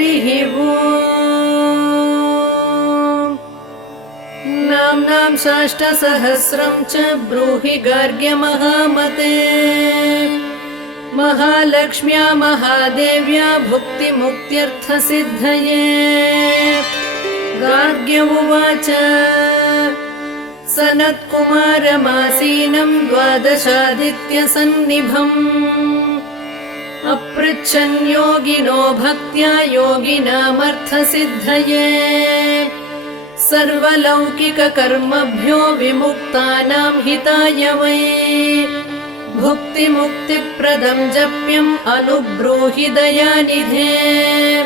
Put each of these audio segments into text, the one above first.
हरिः ओम्। नाम्नां साष्टसहस्रं च ब्रूहि गार्ग्य महामते। महालक्ष्म्या महादेव्या भुक्तिमुक्त्यर्थसिद्धये। गार्ग्य उवाच सनत्कुमारमासीनं द्वादशादित्यसन्निभम् अपृच्छन् योगिनो भक्त्या योगिनामर्थसिद्धये। सर्वलौकिककर्मभ्यो विमुक्तानां हिताय वै भुक्तिमुक्तिप्रदं जप्यम् अनुब्रूहि दयानिधे।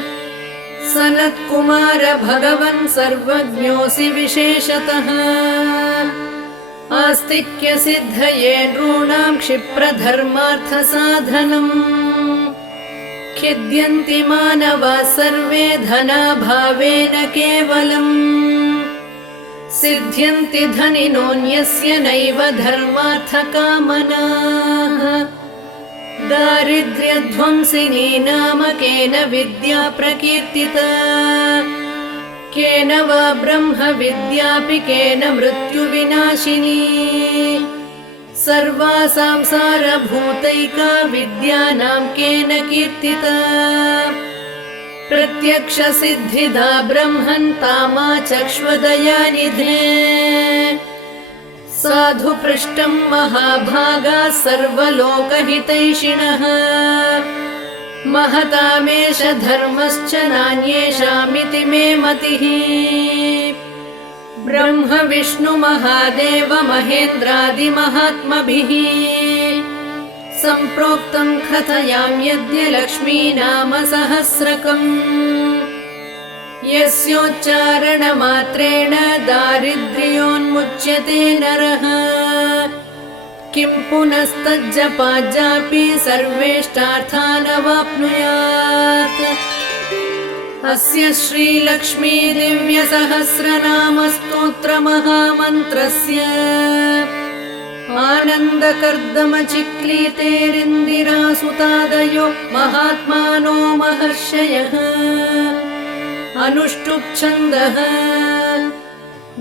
सनत्कुमार भगवन् सर्वज्ञोऽसि विशेषतः। आस्तिक्यसिद्धये नॄणां क्षिप्रधर्मार्थसाधनम्। खिद्यन्ति मानवाः सर्वे धनाभावेन केवलम्। सिद्ध्यन्ति धनिनोऽन्यस्य नैव धर्मार्थकामनाः। दारिद्र्यध्वंसिनी नाम केन विद्या प्रकीर्तिता। केन वा ब्रह्मविद्यापि केन मृत्युविनाशिनी। सर्वासां सारभूतैका विद्यानां केन कीर्तिता। प्रत्यक्षसिद्धिदा ब्रह्मन् तामाचक्ष्वदयानिधे। साधु पृष्टं महाभागा सर्वलोकहितैषिणः। महतामेष धर्मश्च नान्येषामिति मे मतिः। ब्रह्म विष्णु महादेव महेन्द्रादिमहात्मभिः सम्प्रोक्तं कथयाम्यद्य लक्ष्मी नाम सहस्रकम्। यस्योच्चारणमात्रेण दारिद्र्योन्मुच्यते नरः। किं पुनस्तज्जपाज्जापि सर्वेष्टार्थानवाप्नुयात्। अस्य श्रीलक्ष्मी दिव्यसहस्रनामस्तोत्रमहामन्त्रस्य आनन्दकर्दमचिक्लीतेरिन्दिरासुतादयो महात्मानो महर्षयः। अनुष्टुप् छन्दः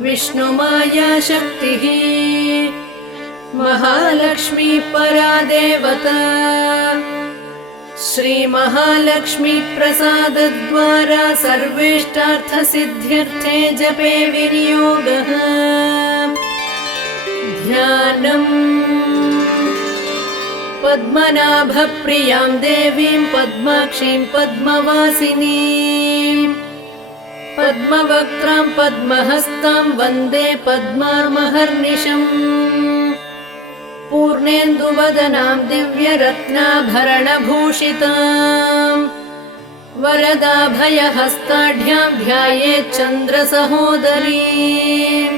विष्णुमाया शक्तिः। महालक्ष्मी परा देवता। श्रीमहालक्ष्मी प्रसादद्वारा सर्वेष्टार्थसिद्ध्यर्थे जपे विनियोगः। ध्यानम् पद्मनाभप्रियां देवीं पद्माक्षीं पद्मवासिनीं। पद्मवक्त्रां पद्महस्तां वन्दे पद्मार्महर्निशम्। पूर्णेन्दुवदनां दिव्यरत्नाभरणभूषितां। वरदाभयहस्ताढ्यां ध्यायेच्चन्द्रसहोदरीम्।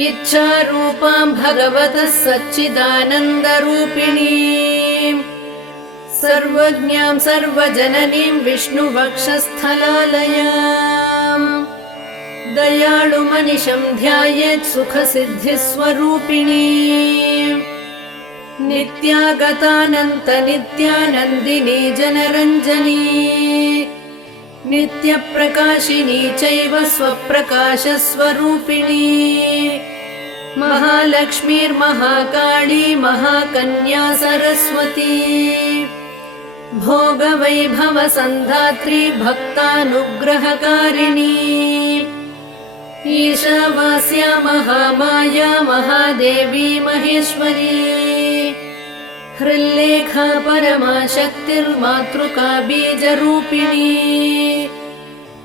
इच्छारूपां भगवतः सच्चिदानन्दरूपिणीम्। सर्वज्ञां सर्वजननीं विष्णुवक्षस्थलालयाम्। दयाळुमनिशं ध्यायेत् सुखसिद्धिस्वरूपिणीम्। नित्यागतानन्तनित्यानन्दिनी जनरञ्जनी। नित्यप्रकाशिनी चैव स्वप्रकाशस्वरूपिणी। महालक्ष्मीर्महाकाली महाकन्या सरस्वती। भोगवैभवसन्धात्री भक्तानुग्रहकारिणी। ईशावास्या महामाया महादेवी महेश्वरी। हृल्लेखा परमाशक्तिर्मातृका बीजरूपिणी।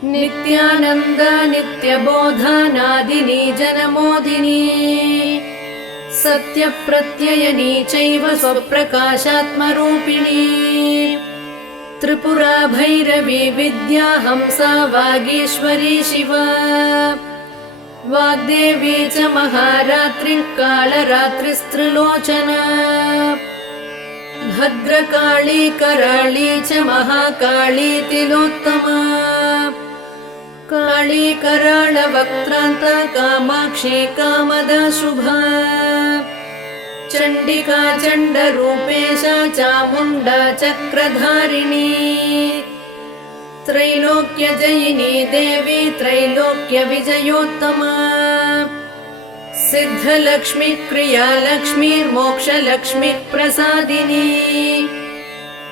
नित्यानन्दा नित्यबोधानादिनी जनमोदिनी। सत्यप्रत्ययनी चैव स्वप्रकाशात्मरूपिणी। त्रिपुरा भैरवी विद्या हंसा वागीश्वरी शिवा। वाग्देवी च महारात्रिः कालरात्रिस्त्रिलोचना। भद्रकाली कराळी च महाकाली तिलोत्तमा। काली कराळवक्त्रान्ता कामाक्षी कामदा शुभा। चण्डिका चण्डरूपेशा चामुण्डा चक्रधारिणी। त्रैलोक्यजयिनी देवी त्रैलोक्यविजयोत्तमा सिद्धलक्ष्मी क्रियालक्ष्मी मोक्षलक्ष्मी प्रसादिनी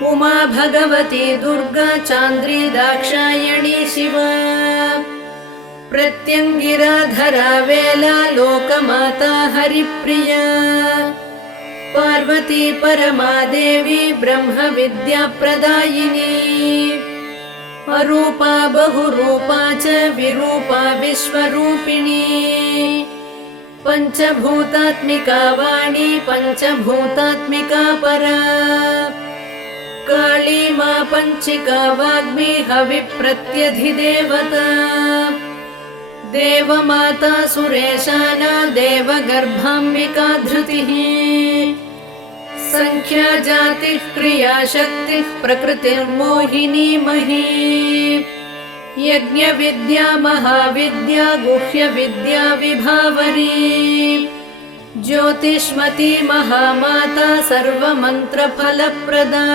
उमा भगवती दुर्गा चान्द्री दाक्षायणी शिवा प्रत्यङ्गिराधरा वेला लोकमाता हरिप्रिया पार्वती परमादेवी ब्रह्मविद्याप्रदायिनी अरूपा बहुरूपा च विरूपा विश्वरूपिणी पञ्चभूतात्मिका वाणी पञ्चभूतात्मिका परा काली मा पञ्चिका वाग्मी हविप्रत्यधिदेवता देवमाता सुरेशाना देवगर्भाम्बिका धृतिः संख्या जातिः क्रिया शक्तिः प्रकृतिर्मोहिनी मही यज्ञविद्या महाविद्या गुह्यविद्या विभावरी ज्योतिष्मती महामाता सर्वमन्त्रफलप्रदा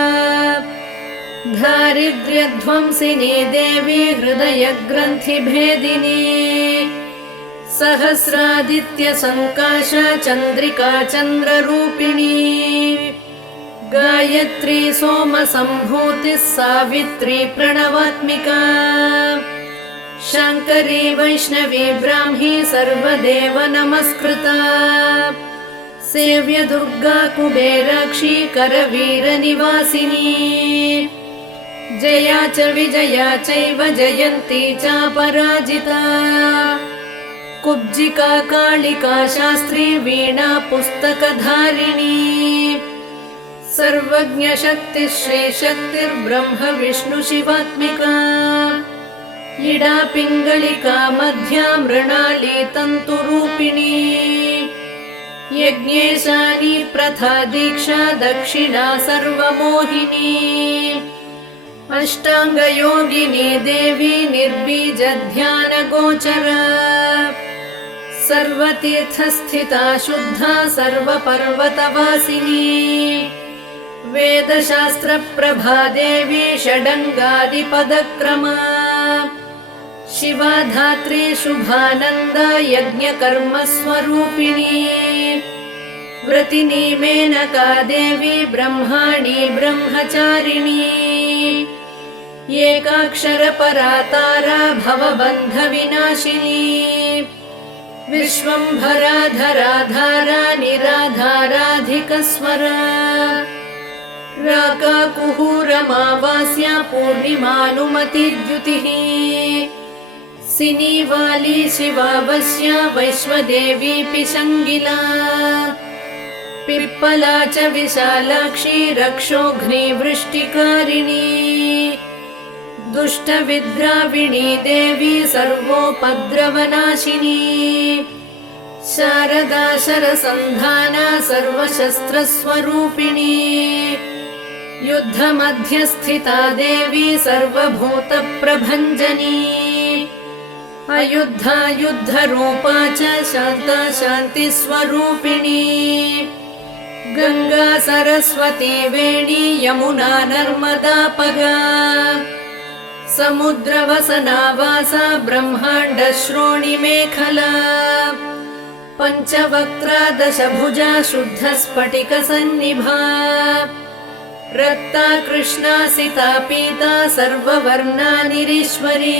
दारिद्र्यध्वंसिनी देवी हृदयग्रन्थिभेदिनी सहस्रादित्यसङ्काशा चन्द्रिका चन्द्ररूपिणी गायत्री सोमसम्भूतिः सावित्री प्रणवात्मिका शाङ्करी वैष्णवी ब्राह्मी सर्वदेव नमस्कृता सेव्य दुर्गा कुबेराक्षी करवीरनिवासिनी जया च विजया चैव जयन्ती चापराजिता कुब्जिका कालिका शास्त्री वीणा पुस्तकधारिणी सर्वज्ञशक्तिः श्रीशक्तिर्ब्रह्म विष्णु शिवात्मिका इडा पिङ्गलिका मध्या मृणाली तन्तुरूपिणी यज्ञेशानी प्रथा दीक्षा दक्षिणा सर्वमोहिनी अष्टाङ्गयोगिनी देवी निर्बीजध्यानगोचरा सर्वतीर्थस्थिता शुद्धा सर्वपर्वतवासिनी वेदशास्त्रप्रभा देवी षडङ्गादिपदक्रमा शिवा धात्री शुभानन्दा यज्ञकर्मस्वरूपिणी व्रतिनी मेनका देवी ब्रह्माणी ब्रह्मचारिणी एकाक्षरपरा तारा भवबन्धविनाशिनी विश्वम्भरा धरा धारा निराधाराधिकस्वरा राकाकुहूरमावास्या पूर्णिमानुमतिद्युतिः सिनीवाली शिवावस्या वैश्वदेवी पिशङ्गिला पिप्पला च विशालाक्षी रक्षोघ्निवृष्टिकारिणी दुष्टविद्राविणी देवी सर्वोपद्रवनाशिनी शारदा शरसन्धाना सर्वशस्त्रस्वरूपिणी युद्धमध्यस्थिता देवी सर्वभूतप्रभञ्जनी अयुद्धा युद्धरूपा च शान्ता शान्तिस्वरूपिणी गंगा सरस्वती वेणी यमुना नर्मदापगा समुद्रवसनावासा ब्रह्माण्ड श्रोणिमेखला पञ्चवक्त्रा दशभुजा शुद्धस्फटिकसन्निभा रक्ता कृष्णा सिता पीता सर्ववर्णा निरीश्वरी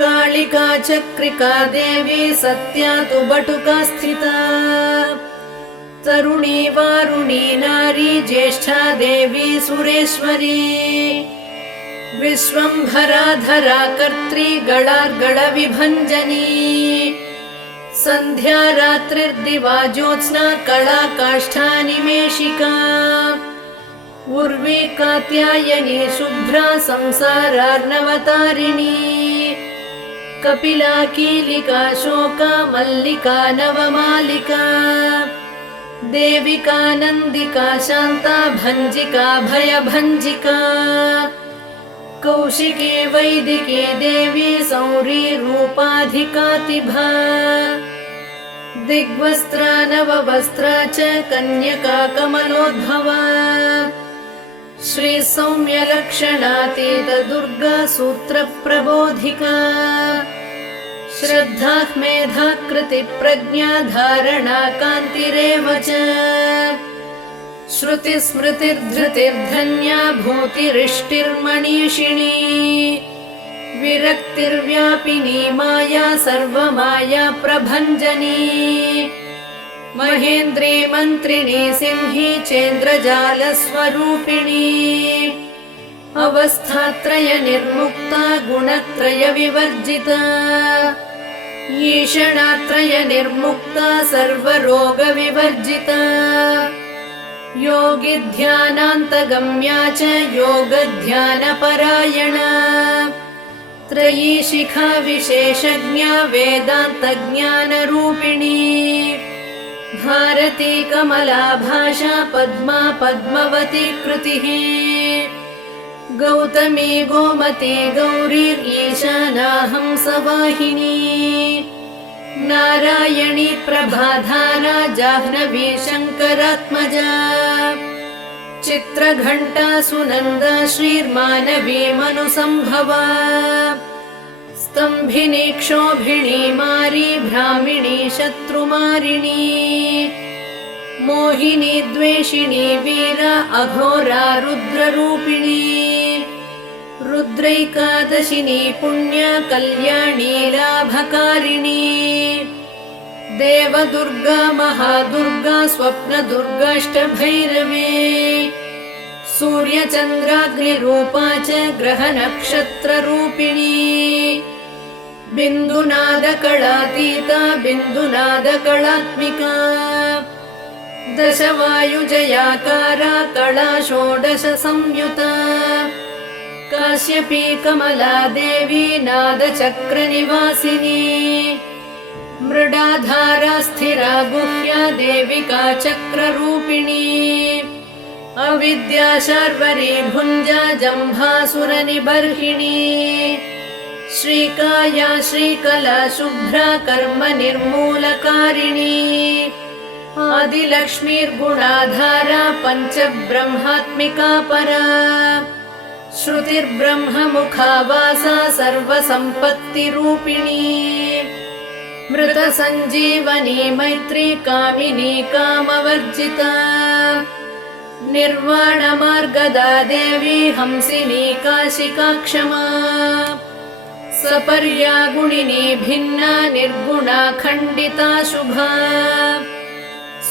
कालिका चक्रिका देवी सत्या तु बटुका स्थिता तरुणी वारुणी नारी ज्येष्ठा देवी सुरेश्वरी विश्वम्भरा धरा कर्त्री गणार्गणविभञ्जनी सन्ध्या रात्रिर्दिवा ज्योत्स्ना कला काष्ठानिमेषिका उर्वी कात्यायनी शुभ्रा संसारार्णवतारिणी कपिला कीलिका शोका मल्लिका नवमालिका देविका नन्दिका शान्ता भञ्जिका भयभञ्जिका कौशिकी वैदिकी देवी सौरी रूपाधिकातिभा दिग्वस्त्रा नववस्त्रा च कन्यका कमलोद्भवा श्री सौम्यलक्षणातीत दुर्गा सूत्र प्रबोधिका श्रद्धा मेधा कृति प्रज्ञा धारणा कान्तिरेव च श्रुति स्मृतिर्धृतिर्धन्या भूतिरिष्टिर्मणीषिणी विरक्तिर्व्यापिनी माया सर्वमाया प्रभञ्जनी महेन्द्री मन्त्रिणी सिंही चेन्द्रजालस्वरूपिणी अवस्थात्रय निर्मुक्ता गुणत्रय विवर्जिता ईषणात्रय निर्मुक्ता सर्वरोग विवर्जिता योगी ध्यानान्तगम्या च योग ध्यानपरायणा त्रयी शिखा विशेषज्ञा वेदान्तज्ञानरूपिणी भारती कमला भाषा पद्मा पद्मवती कृतिः गौतमी गोमती गौरीर्ईशानाहं सवाहिनी नारायणी प्रभाधारा जाह्नवी शङ्करात्मजा चित्रघण्टा सुनन्दा श्रीर्मानवी मनुसंभवा स्तम्भिनी क्षोभिणी मारी भ्रामिणी शत्रुमारिणी मोहिनी द्वेषिणी वीरा अघोरा रुद्ररूपिणी रुद्रैकादशिनी पुण्या कल्याणी लाभकारिणी देवदुर्गा महादुर्गा स्वप्नदुर्गाष्टभैरवी सूर्यचन्द्राग्निरूपा च ग्रहनक्षत्ररूपिणी बिन्दुनादकलातीता बिन्दुनादकलात्मिका दशवायुजयाकारा कला षोडश संयुता काश्यपी कमला देवी नादचक्रनिवासिनी मृडाधारा स्थिरा गुह्या देविका चक्ररूपिणी अविद्या शार्वरी भुञ्जा जम्भासुरनिबर्हिणी श्रीकाया श्रीकला शुभ्रा कर्म निर्मूलकारिणी आदिलक्ष्मीर्गुणाधारा पञ्चब्रह्मात्मिका परा श्रुतिर्ब्रह्ममुखावासा सर्वसम्पत्तिरूपिणी मृतसञ्जीवनी मैत्री कामिनी कामवर्जिता निर्वाणमार्गदा देवी हंसिनी काशिका क्षमा सपर्या गुणिनी भिन्ना निर्गुणा खण्डिता शुभा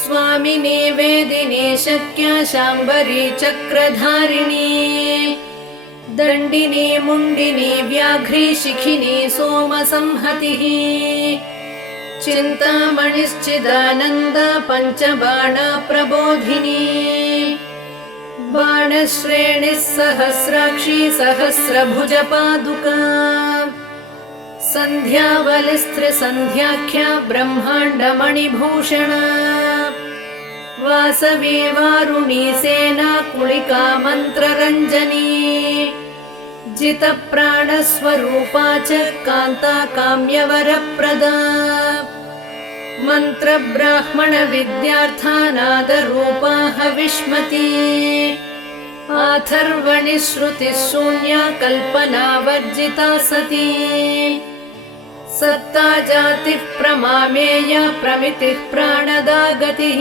स्वामिनी वेदिनी शक्या शाम्बरी चक्रधारिणी दण्डिनी मुण्डिनी व्याघ्री शिखिनी सोमसंहतिः चिन्तामणिश्चिदानन्द पञ्चबाणा प्रबोधिनी बाणश्रेणिः सहस्राक्षी सहस्रभुजपादुका सन्ध्यावलिस्त्रिसन्ध्याख्या ब्रह्माण्डमणिभूषणा वासवी वारुणी सेना कुलिका मन्त्ररञ्जनी जितप्राणस्वरूपा च कान्ता काम्यवरप्रदा मन्त्रब्राह्मण विद्यार्थानादरूपा हविष्मती आथर्वणि श्रुतिः शून्या कल्पनावर्जिता सती सत्ता जातिः प्रमामेया प्रमितिः प्राणदा गतिः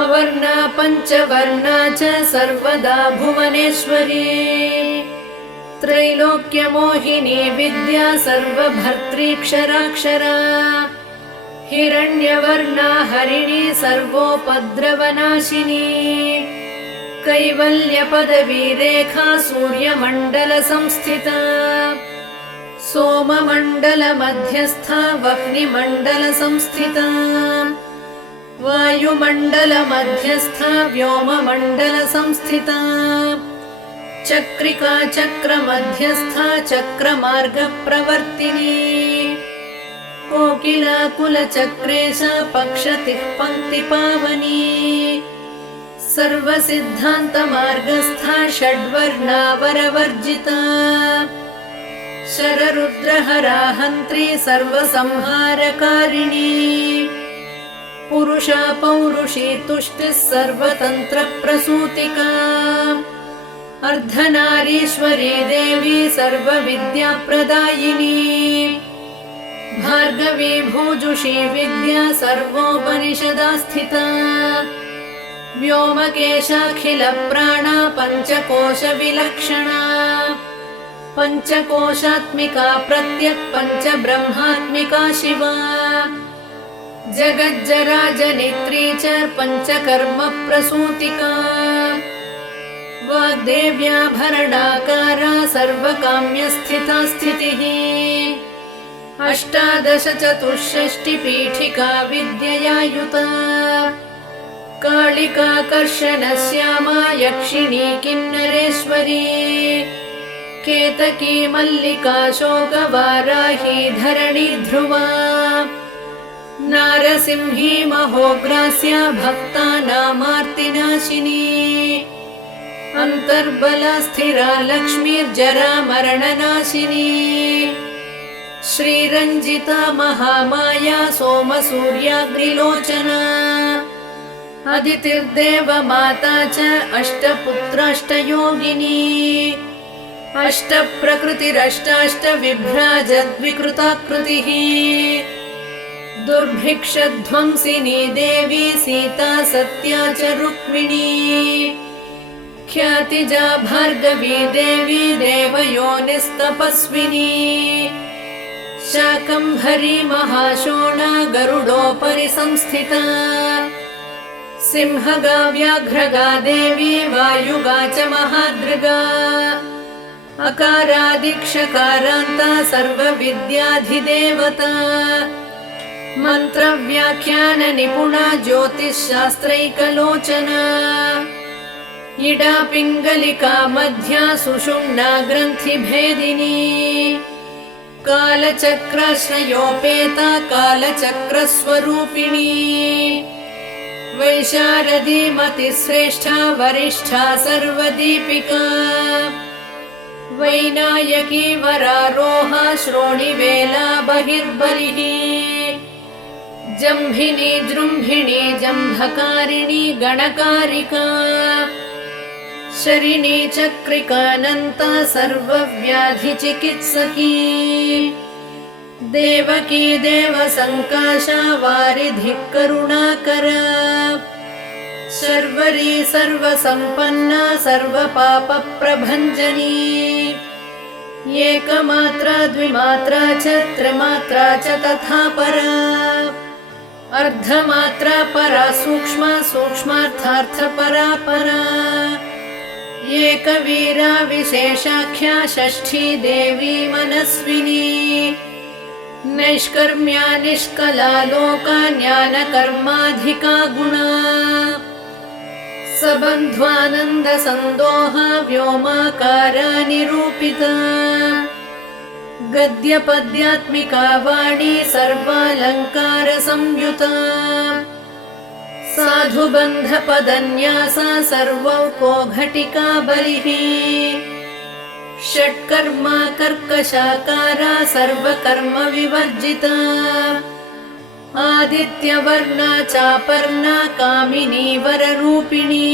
अवर्णा पञ्चवर्णा च सर्वदा भुवनेश्वरी त्रैलोक्यमोहिनी विद्या सर्वभर्त्रीक्षराक्षरा हिरण्यवर्णा हरिणी सर्वोपद्रवनाशिनी कैवल्यपदवीरेखा सूर्यमण्डलसंस्थिता सोममण्डलमध्यस्था वह्निमण्डलसंस्थिता वायुमण्डलमध्यस्था व्योममण्डलसंस्थिता चक्रिका चक्रमध्यस्था चक्रमार्गप्रवर्तिनी कोकिला कुलचक्रेशा पक्षतिः पङ्क्तिपावनी सर्वसिद्धान्तमार्गस्था षड्वर्णावरवर्जिता शररुद्रहरा हन्त्री सर्वसंहारकारिणी पुरुष पूषा पौरुषी तुष्टिः सर्वतन्त्रप्रसूतिका अर्धनारीश्वरी देवी सर्वविद्याप्रदायिनी भार्गवी भूजुषी विद्या सर्वोपनिषदा स्थिता व्योमकेशाखिलप्राणा पञ्चकोशविलक्षणा पञ्चकोशात्मिका प्रत्यक् पञ्चब्रह्मात्मिका शिवा जगज्जराजनित्री च पञ्चकर्मप्रसूतिका वाग्देव्याभरणाकारा सर्वकाम्यस्थिता स्थितिः अष्टादश चतुष्षष्टिपीठिका विद्यया युता कालिकाकर्षणश्यामा यक्षिणी किन्नरेश्वरी केतकी मल्लिका शोकवाराही धरणी ध्रुवा नारसिंही महोग्रास्या भक्तानामार्तिनाशिनी अन्तर्बला स्थिरा लक्ष्मीर्जरा मरणनाशिनी श्रीरञ्जिता महामाया सोमसूर्याग्निलोचना अदितिर्देवमाता च अष्टपुत्राष्टयोगिनी अष्टप्रकृतिरष्टाष्टविभ्राजद्विकृताकृतिः दुर्भिक्षध्वंसिनी देवी सीता सत्या च रुक्मिणी ख्यातिजा भार्गवी देवी देवयोनिस्तपस्विनी शाकम्भरी महाशोणा गरुडोपरि संस्थिता सिंहगा व्याघ्रगा देवी वायुगा च महादृगा अकारादिक्षकारान्ता सर्वविद्याधिदेवता मन्त्रव्याख्यान निपुणा ज्योतिश्शास्त्रैकलोचना इडा पिङ्गलिका मध्या सुषुम्ना ग्रन्थिभेदिनी कालचक्राश्रयोपेता कालचक्रस्वरूपिणी वैशारदी मतिश्रेष्ठा वरिष्ठा सर्वदीपिका वैनायकी वरारोहा श्रोणिवेला बहिर्बलिः जम्भिनी जृम्भिणी जम्भकारिणी गणकारिका शरिणी चक्रिकानन्ता सर्वव्याधिचिकित्सकी देवकी देवसङ्काशा वारिधिः करुणाकरा शर्वरी सर्वसम्पन्ना सर्वपापप्रभञ्जनी एकमात्रा द्विमात्रा च त्रिमात्रा च तथा परा अर्धमात्रा परा सूक्ष्मा सूक्ष्मार्थार्थपरा परा एकवीरा विशेषाख्या षष्ठी देवी मनस्विनी नैष्कर्म्या निष्कला लोका ज्ञानकर्माधिका गुणा सबन्ध्वानन्दसन्दोहा व्योमाकारा निरूपिता गद्यपद्यात्मिका वाणी सर्वालङ्कारसंयुता साधुबन्धपदन्यासा सर्वौको घटिका बलिः षट्कर्मा कर्कशाकारा सर्वकर्म विवर्जिता आदित्यवर्णा चापर्णा कामिनी वररूपिणी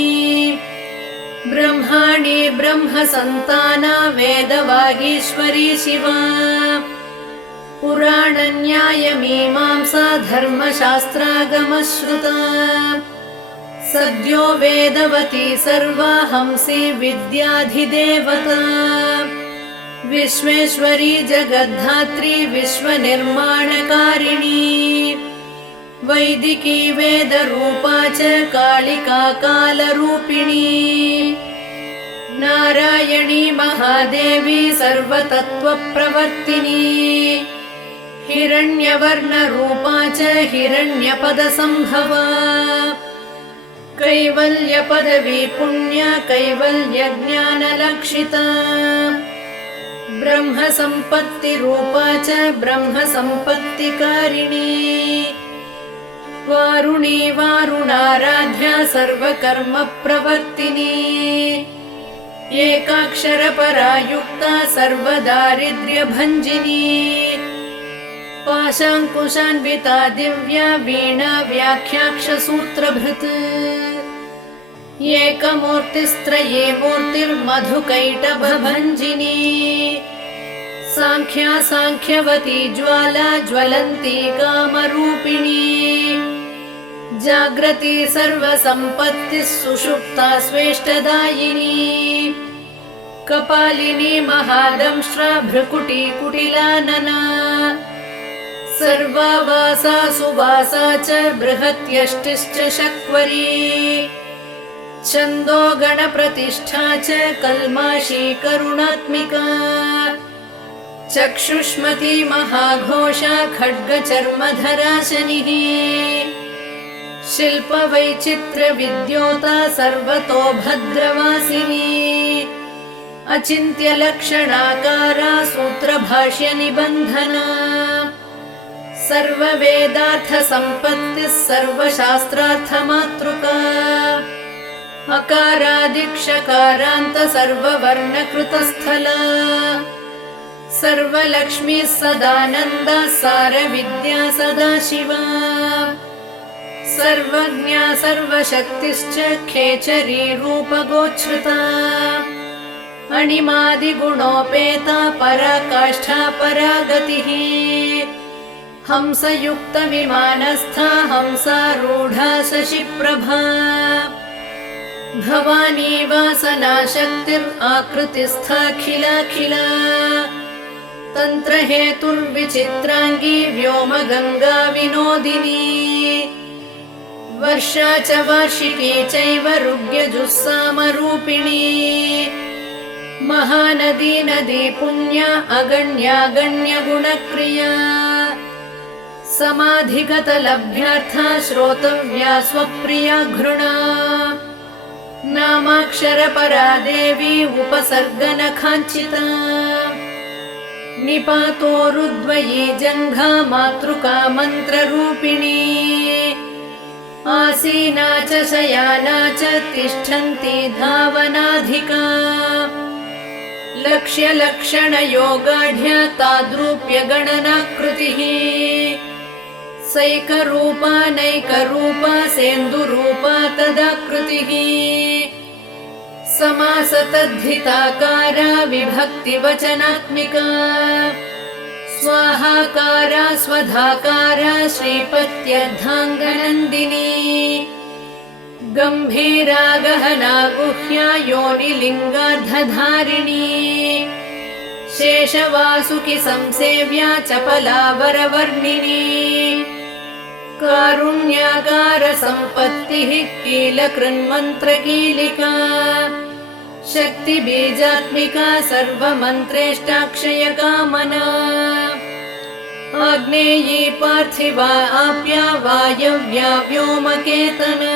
ब्रह्माणी ब्रह्मसन्ताना वेदवागीश्वरी शिवा पुराणन्यायमीमांसा धर्मशास्त्रागमश्रुता सद्यो वेदवती सर्वा हंसी विद्याधिदेवता विश्वेश्वरी जगद्धात्री विश्वनिर्माणकारिणी वैदिकी वेदरूपा च कालिका कालरूपिणी नारायणी महादेवी सर्वतत्त्वप्रवर्तिनी हिरण्यवर्णरूपा च हिरण्यपदसंभवा कैवल्यपदवी पुण्या कैवल्यज्ञानलक्षिता ब्रह्मसम्पत्तिरूपा च ब्रह्मसम्पत्तिकारिणी वारुणी वारुणाराध्या सर्वकर्मप्रवर्तिनी एकाक्षरपरा युक्ता सर्वदारिद्र्यभञ्जिनी पाशाङ्कुशान्विता दिव्या वीणा व्याख्याक्षसूत्रभृत् एकमूर्तिस्त्रयी मूर्तिर्मधुकैटभभञ्जिनी साङ्ख्या साङ्ख्यवती ज्वाला ज्वलन्ती कामरूपिणी जाग्रती सर्वसम्पत्तिः सुषुप्ता स्वेष्टदायिनी कपालिनी महादंष्ट्रा भ्रुकुटी कुटिलानना सर्वावासा सुवासा च बृहत्यष्टिश्च शक्वरी छन्दो गणप्रतिष्ठा च कल्माशी करुणात्मिका चक्षुष्मती महाघोषा खड्गचर्मधरा शनिः शिल्पवैचित्र्यविद्योता सर्वतो भद्रवासिनी अचिन्त्यलक्षणाकारा सूत्रभाष्यनिबन्धना सर्ववेदार्थसम्पत्तिः सर्वशास्त्रार्थमातृका अकारादिक्षकारान्त सर्ववर्णकृतस्थला सर्वलक्ष्मीः सदानन्दा सारविद्या सदाशिवा सर्वज्ञा सर्वशक्तिश्च खेचरी रूपगोच्छ्रुता अणिमादिगुणोपेता पराकाष्ठा परागतिः हंसयुक्तविमानस्था हंसारूढा शशिप्रभा भवानी वासनाशक्तिराकृतिस्थाखिलाखिला तन्त्रहेतुर्विचित्राङ्गी व्योमगङ्गा विनोदिनी वर्षा च वार्षिकी चैव ऋग्यजुस्सामरूपिणी महानदी नदी पुण्या अगण्यागण्यगुणक्रिया समाधिगतलभ्यार्था श्रोतव्या स्वप्रिया घृणा नामाक्षरपरा देवी उपसर्गनखाञ्चिता निपातोरुद्वयी जङ्घा मातृका मन्त्ररूपिणी आसीना च शयाना च तिष्ठन्ती धावनाधिका लक्ष्यलक्षणयोगाढ्या ताद्रूप्यगणनाकृतिः सैकरूपा नैकरूपा सेन्दुरूपा तदाकृतिः समासतद्धिताकारा विभक्तिवचनात्मिका स्वाहाकारा स्वधाकारा श्रीपत्यर्धाङ्गनन्दिनी गम्भीरा गहना गुह्या योनिलिङ्गार्धधारिणी शेषवासुकि संसेव्या चपला वरवर्णिनी कारुण्याकार सम्पत्तिः कीलकृन्मन्त्रकीलिका शक्तिबीजात्मिका सर्वमन्त्रेष्टाक्षयकामना आग्नेयी पार्थिवा आप्या वायव्या व्योमकेतना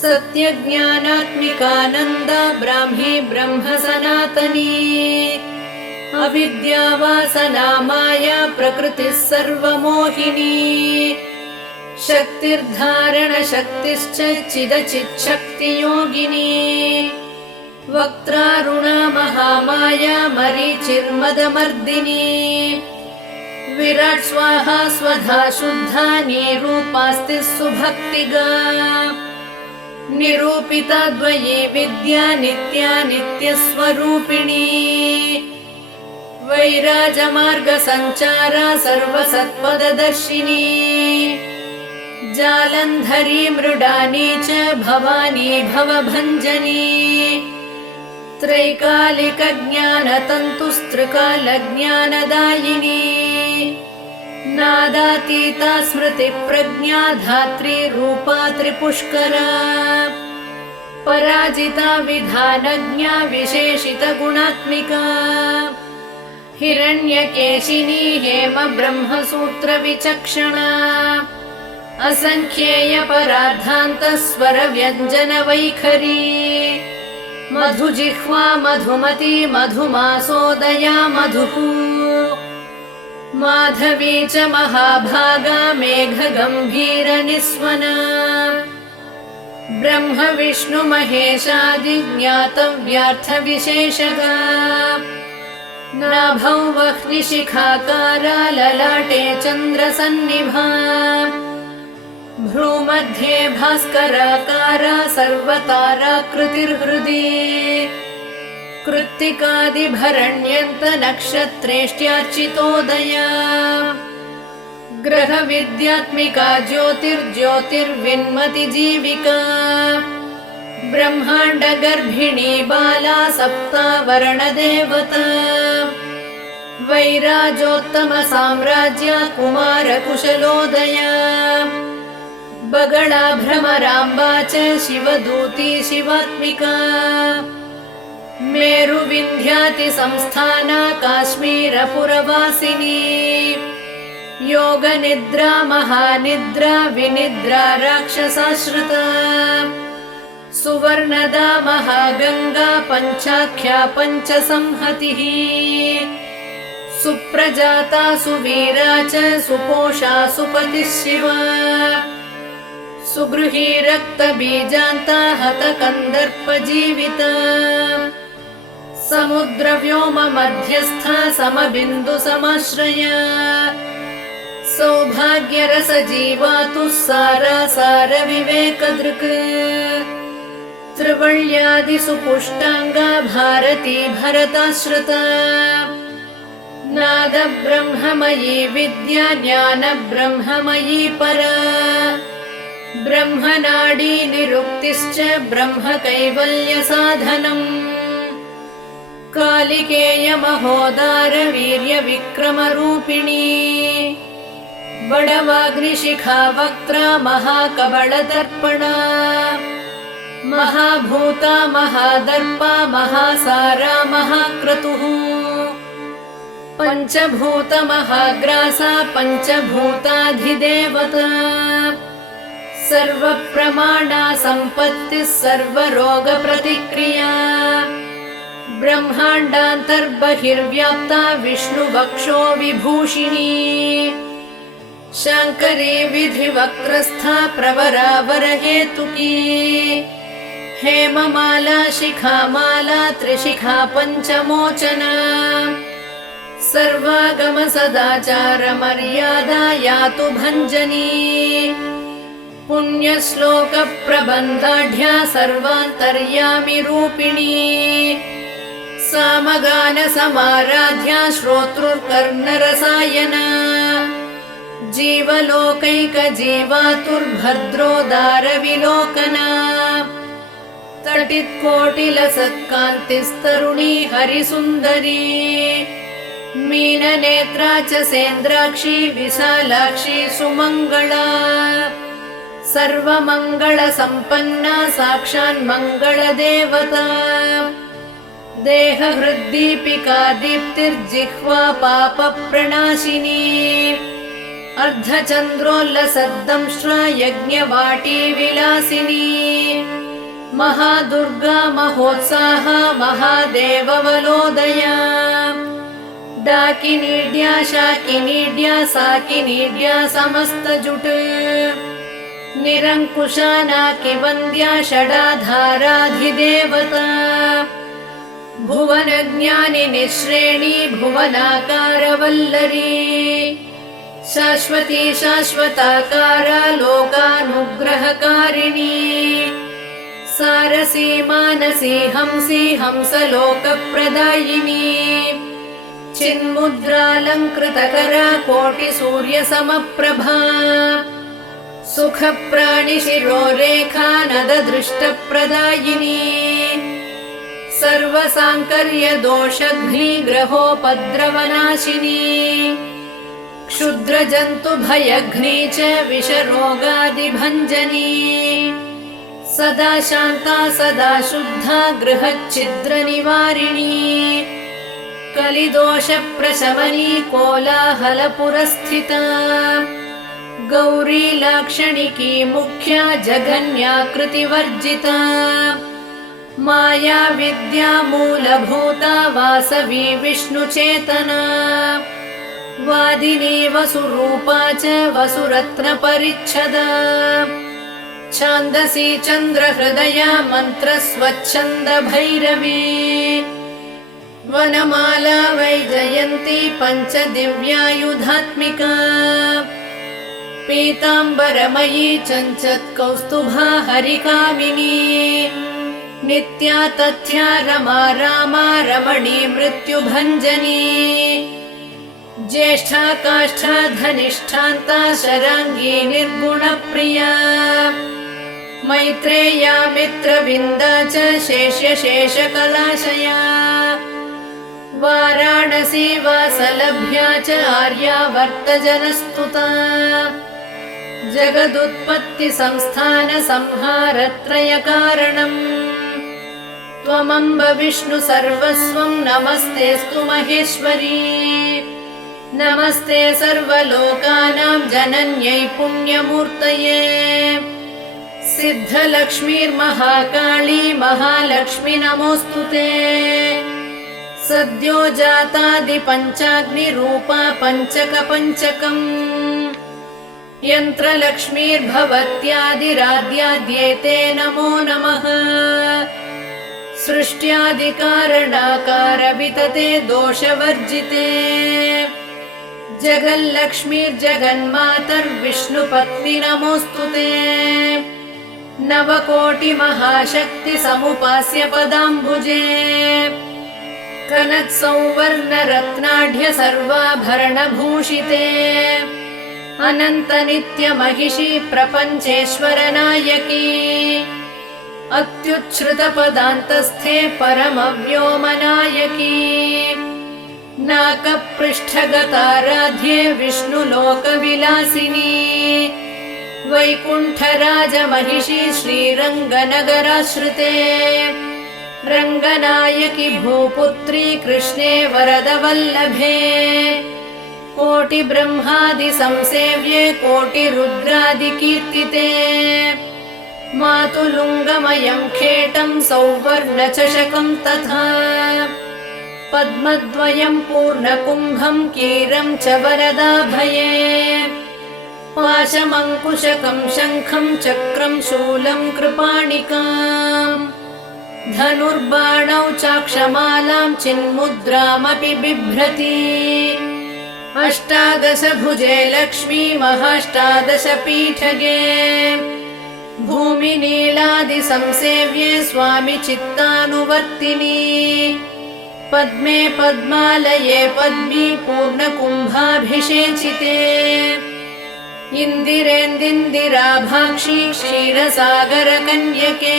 सत्यज्ञानात्मिकानन्दा ब्राह्मी ब्रह्म सनातनी अविद्यावासना माया प्रकृतिः सर्वमोहिनी शक्तिर्धारणशक्तिश्च चिदचिच्छक्तियोगिनी वक्त्रारुणा महामाया मरीचिर्मदमर्दिनी विराट् स्वाहा स्वधा शुद्धा निरूपास्ति सुभक्तिगा निरूपिता द्वयी विद्या नित्या नित्यस्वरूपिणी वैराजमार्गसञ्चारा सर्वसत्पददर्शिनी जालन्धरी मृडानी च भवानी भवभञ्जनी त्रैकालिकज्ञानतन्तुस्त्रिकालज्ञानदायिनी नादातीता स्मृतिप्रज्ञा धात्री रूपा त्रिपुष्करा पराजिता विधानज्ञा विशेषितगुणात्मिका हिरण्यकेशिनी हेम ब्रह्मसूत्रविचक्षणा असङ्ख्येयपरार्धान्तस्वरव्यञ्जनवैखरी मधुजिह्वा मधुमती मधुमासोदया मधुः माधवी च महाभागा मेघगम्भीरनिस्वना ब्रह्म विष्णु महेशादि ज्ञातव्यार्थविशेषगा नाभौ वह्निशिखाकारा ललाटे चन्द्रसन्निभा भ्रूमध्ये भास्कराकारा सर्वताराकृतिर्हृदि कृत्तिकादिभरण्यन्त नक्षत्रेष्ट्यार्चितोदया ग्रहविद्यात्मिका ज्योतिर्ज्योतिर्विन्मति जीविका ब्रह्माण्डगर्भिणी बाला सप्तावरणदेवता वैराजोत्तमसाम्राज्य कुमारकुशलोदया बगळा भ्रमराम्बा च शिवदूती शिवात्मिका मेरुविन्ध्यातिसंस्थाना काश्मीरपुरवासिनी योगनिद्रा महानिद्रा विनिद्रा राक्षसाश्रिता सुवर्णदा महागङ्गा पञ्चाख्या पञ्चसंहतिः सुप्रजाता सुवीरा च सुपोषा सुपतिः शिवा सुगृही रक्तबीजान्ता हतकन्दर्पजीविता समुद्रव्योम मध्यस्था समबिन्दुसमाश्रया सौभाग्यरसजीवातुः सारासारविवेकदृक् त्रिवल्यादिसुपुष्टाङ्गा भारती भरताश्रिता नादब्रह्ममयी विद्या ज्ञानब्रह्ममयी परा ब्रह्मनाडी निरुक्तिश्च ब्रह्मकैवल्यसाधनम् कालिकेयमहोदार वीर्यविक्रमरूपिणी बडवाग्निशिखा वक्त्रा महाकबळदर्पणा महाभूता महादर्पा महासारा महाक्रतुः पञ्चभूतमहाग्रासा पञ्चभूताधिदेवता सर्वप्रमाणा सम्पत्तिः सर्वरोगप्रतिक्रिया ब्रह्माण्डान्तर्बहिर्व्याप्ता विष्णुवक्षो विभूषिणी शाङ्करी विधिवक्त्रस्था प्रवरावरहेतुकी हेममाला शिखामाला त्रिशिखा पञ्चमोचना सर्वागम सदाचार मर्यादा यातु भञ्जनी पुण्यश्लोक प्रबन्धाढ्या सर्वान्तर्यामि रूपिणी सामगान समाराध्या श्रोतृकर्णरसायना जीवलोकैकजीवातुर्भद्रोदारविलोकना तटित्कोटिलसत्कान्तिस्तरुणी हरिसुन्दरी मीननेत्रा च सेन्द्राक्षी विशालाक्षी सुमङ्गला सर्वमङ्गलसम्पन्ना साक्षान्मङ्गलदेवता देहहृद्दीपिका दीप्तिर्जिह्वा पापप्रणाशिनी अर्धचन्द्रोल्लसद्दंष्ट्रा यज्ञवाटी विलासिनी महादुर्गा महोत्साहा महादेववलोदया डाकिनीड्या शाकिनीड्या साकिनीड्या समस्तजुट निरङ्कुशा नाकिवन्द्या षडाधाराधिदेवता भुवनज्ञानिनि श्रेणी भुवनाकारवल्लरी शाश्वती शाश्वताकारा लोकानुग्रहकारिणी सारसी मानसी हंसी हंसलोकप्रदायिनी चिन्मुद्रालङ्कृतकरा कोटिसूर्यसमप्रभा सुखप्राणिशिरोरेखा नददृष्टप्रदायिनी सर्वसाङ्कर्यदोषघ्निग्रहोपद्रवनाशिनी क्षुद्रजन्तुभयघ्नी च विषरोगादिभञ्जनी सदा शान्ता सदा शुद्धा गृहच्छिद्रनिवारिणी कलिदोषप्रशमनी कोलाहलपुरस्थिता गौरी लाक्षणिकी मुख्या जगन्याकृतिवर्जिता माया विद्या मूलभूता वासवी विष्णुचेतना वादिनी वसुरूपा च वसुरत्नपरिच्छदा छान्दसी चन्द्रहृदया मन्त्रस्वच्छन्द भैरवी वनमाला वैजयन्ती पञ्चदिव्यायुधात्मिका पीताम्बरमयी चञ्चत्कौस्तुभा हरिकामिनी नित्या तथ्या रमा रामा रमणी मृत्युभञ्जनी ज्येष्ठा काष्ठा धनिष्ठान्ता शराङ्गी निर्गुणप्रिया मैत्रेया मित्रविन्दा च शेष्यशेषकलाशया वाराणसी वासलभ्या च आर्यावर्तजनस्तुता जगदुत्पत्तिसंस्थानसंहारत्रयकारणम् त्वमम्ब विष्णु सर्वस्वं नमस्तेऽस्तु महेश्वरी नमस्ते सर्वलोकानां जनन्यै पुण्यमूर्तये सिद्धलक्ष्मीर्महाकाली महालक्ष्मी नमोऽस्तु ते सद्यो जातादिपञ्चाग्निरूपा पञ्चकपञ्चकम् यन्त्रलक्ष्मीर्भवत्यादिराद्याद्येते नमो नमः सृष्ट्यादिकारणाकारवितते दोषवर्जिते जगल्लक्ष्मीर्जगन्मातर्विष्णुपत्नि नमोऽस्तु ते नवकोटिमहाशक्तिसमुपास्य पदाम्बुजे कनत्संवर्णरत्नाढ्य सर्वाभरणभूषिते अनन्तनित्यमहिषी प्रपञ्चेश्वरनायकी अत्युच्छ्रुतपदान्तस्थे परमव्योमनायकी नाकपृष्ठगताराध्ये विष्णुलोकविलासिनी वैकुण्ठराजमहिषी श्रीरङ्गनगराश्रिते रङ्गनायकी भूपुत्री कृष्णे वरदवल्लभे कोटिब्रह्मादिसंसेव्ये कोटिरुद्रादिकीर्तिते मातुलुङ्गमयं खेटं सौवर्णचषकं तथा पद्मद्वयं पूर्णकुम्भं कीरं च वरदाभये पाशमङ्कुशकं शङ्खं चक्रं शूलं कृपाणिकाम् धनुर्बाणौ चाक्षमालां चिन्मुद्रामपि बिभ्रति अष्टादशभुजे लक्ष्मी महाष्टादशपीठगे भूमिनीलादिसंसेव्ये स्वामि चित्तानुवर्तिनी पद्मे पद्मालये पद्मी पूर्णकुम्भाभिषेचिते इन्दिरेन्दिन्दिराभाक्षी क्षीरसागरकन्यके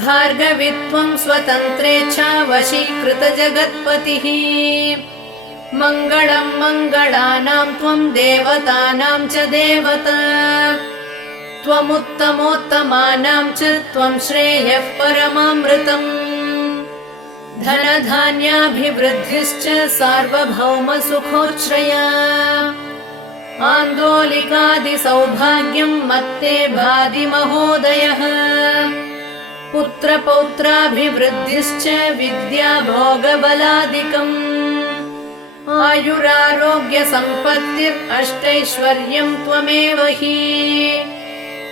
भार्गवित्वं स्वतन्त्रेच्छा वशीकृतजगत्पतिः मङ्गलं मङ्गलानां त्वं देवतानां च देवता त्वमुत्तमोत्तमानां च त्वं श्रेयः परमामृतम् धनधान्याभिवृद्धिश्च सार्वभौमसुखोच्छ्रया आन्दोलिकादिसौभाग्यं मत्ते भाति महोदयः पुत्रपौत्राभिवृद्धिश्च विद्याभोगबलादिकम् आयुरारोग्यसम्पत्तिरष्टैश्वर्यं त्वमेव हि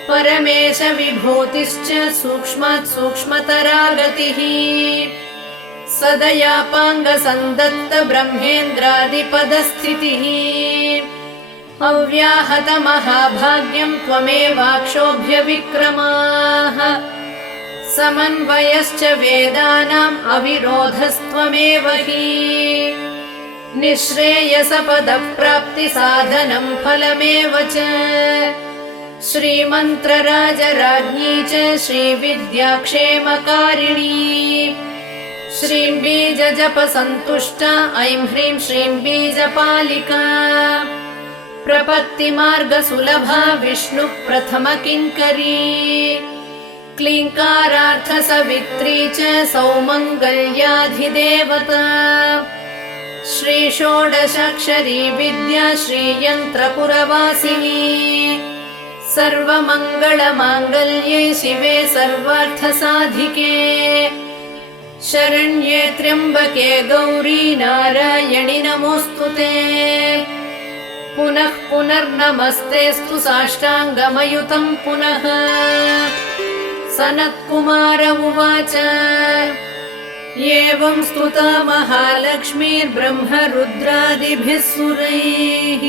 परमेश विभूतिश्च सूक्ष्मात् सूक्ष्मतरा गतिः सदयापाङ्गसन्दत्त ब्रह्मेन्द्रादिपदस्थितिः अव्याहतमहाभाग्यं त्वमेवाक्षोभ्यविक्रमाः समन्वयश्च वेदानाम् अविरोधस्त्वमेव हि निःश्रेयसपदप्राप्तिसाधनं फलमेव च श्रीमन्त्रराजराज्ञी च श्रीविद्याक्षेमकारिणी श्रीं बीजजपसन्तुष्टा ऐं ह्रीं श्रीं बीजपालिका प्रपत्तिमार्गसुलभा विष्णुप्रथमकिङ्करी क्लीङ्कारार्थसवित्री च सौमङ्गल्याधिदेवता श्रीषोडशाक्षरी विद्या श्रीयन्त्रपुरवासिनी सर्वमङ्गलमाङ्गल्ये शिवे सर्वार्थसाधिके शरण्ये त्र्यम्बके गौरी नारायणि नमोऽस्तु ते पुनः पुनर्नमस्तेऽस्तु साष्टाङ्गमयुतं पुनः सनत्कुमार उवाच एवं स्तुता महालक्ष्मीर्ब्रह्मरुद्रादिभिः सुरैः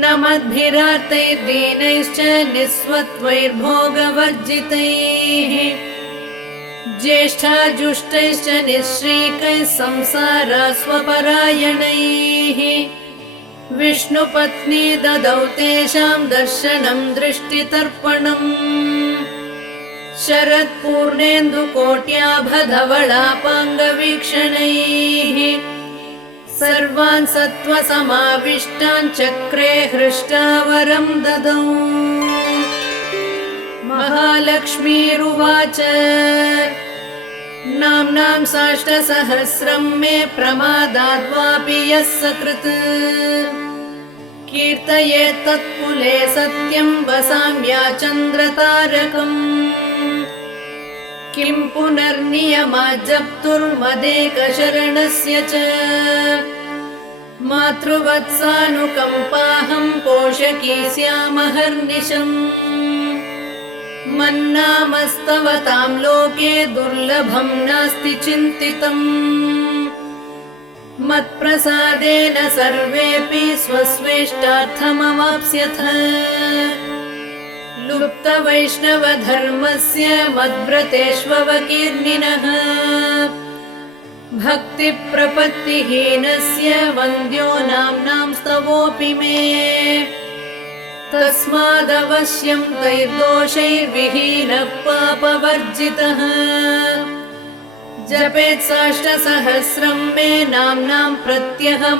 नमद्भिरार्तैर्दीनैश्च निःस्वत्वैर्भोगवर्जितैः ज्येष्ठाजुष्टैश्च निःश्रीकैः संसारास्वपरायणैः विष्णुपत्नी ददौ तेषां दर्शनं दृष्टितर्पणम् शरत्पूर्णेन्दुकोट्याभधवलापाङ्गवीक्षणैः सर्वान् सत्त्वसमाविष्टान् चक्रे हृष्टावरं ददौ। महालक्ष्मीरुवाच नाम्नां साष्टसहस्रं मे प्रमादाद्वापि यः सकृत् कीर्तयेत् तत्कुले सत्यं वसाम्या चन्द्रतारकम् किं पुनर्नियमात् जप्तुर्मदेकशरणस्य च मातृवत्सानुकम्पाहं पोषकी स्यामहर्निशम् मन्नामस्तव तां लोके दुर्लभं नास्ति चिन्तितम् मत्प्रसादेन सर्वेऽपि स्वस्वेष्टार्थमवाप्स्यथ लुप्तवैष्णवधर्मस्य मद्व्रतेष्ववकीर्णिनः भक्तिप्रपत्तिहीनस्य वन्द्यो नाम्नां स्तवोऽपि मे तस्मादवश्यं तैर्दोषैर्विहीनः पापवर्जितः जपेत् साष्टसहस्रं मे नाम्नां प्रत्यहमादरात्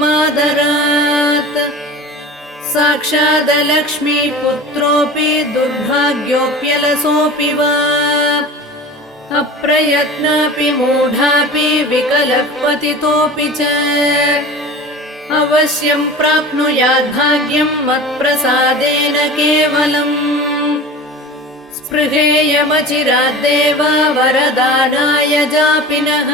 साक्षादलक्ष्मीपुत्रोऽपि दुर्भाग्योऽप्यलसोऽपि वा अप्रयत्नापि मूढापि विकलः पतितोऽपि च अवश्यं प्राप्नुयाद्भाग्यं मत्प्रसादेन केवलम् स्पृहेयमचिराद्देव वरदानाय जापिनः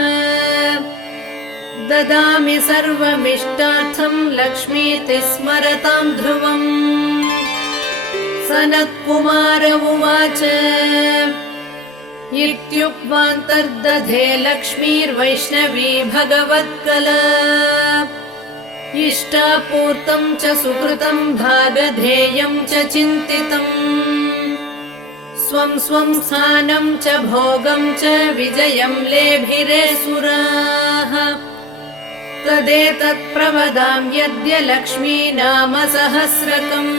ददामि सर्वमिष्टार्थं लक्ष्मीति स्मरतां ध्रुवम् सनत्कुमार उवाच इत्युक्त्वान्तर्दधे लक्ष्मीर्वैष्णवी भगवत्कला इष्टापूर्तं च सुकृतं भागधेयं च चिन्तितम् स्वं स्वं स्थानं च भोगं च विजयं लेभिरे सुराः तदेतत् प्रवदां यद्य लक्ष्मी नाम सहस्रकम्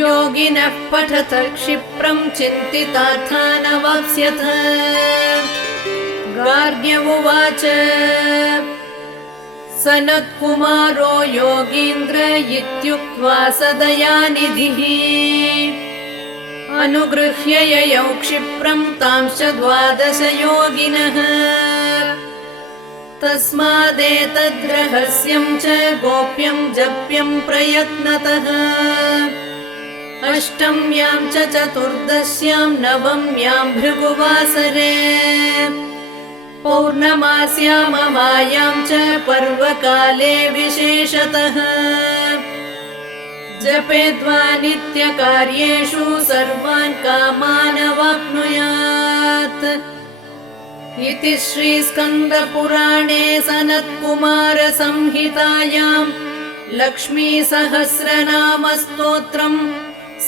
योगिनः पठत क्षिप्रं चिन्तितार्थानवाप्स्यथ गार्ग्य उवाच सनत्कुमारो योगीन्द्र इत्युक्त्वा सदयानिधिः अनुगृह्य ययौ क्षिप्रं तांश्च 12 योगिनः तस्मादेतद्रहस्यं च गोप्यं जप्यं प्रयत्नतः अष्टम्यां च चतुर्दश्यां नवम्यां भृगुवासरे पौर्णमास्याममायां च पर्वकाले विशेषतः जपेद्वा नित्यकार्येषु सर्वान् कामान् अवाप्नुयात् इति श्रीस्कन्दपुराणे सनत्कुमारसंहितायां लक्ष्मीसहस्रनामस्तोत्रम्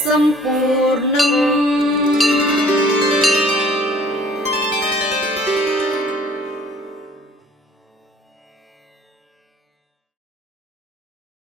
सम्पूर्णम्।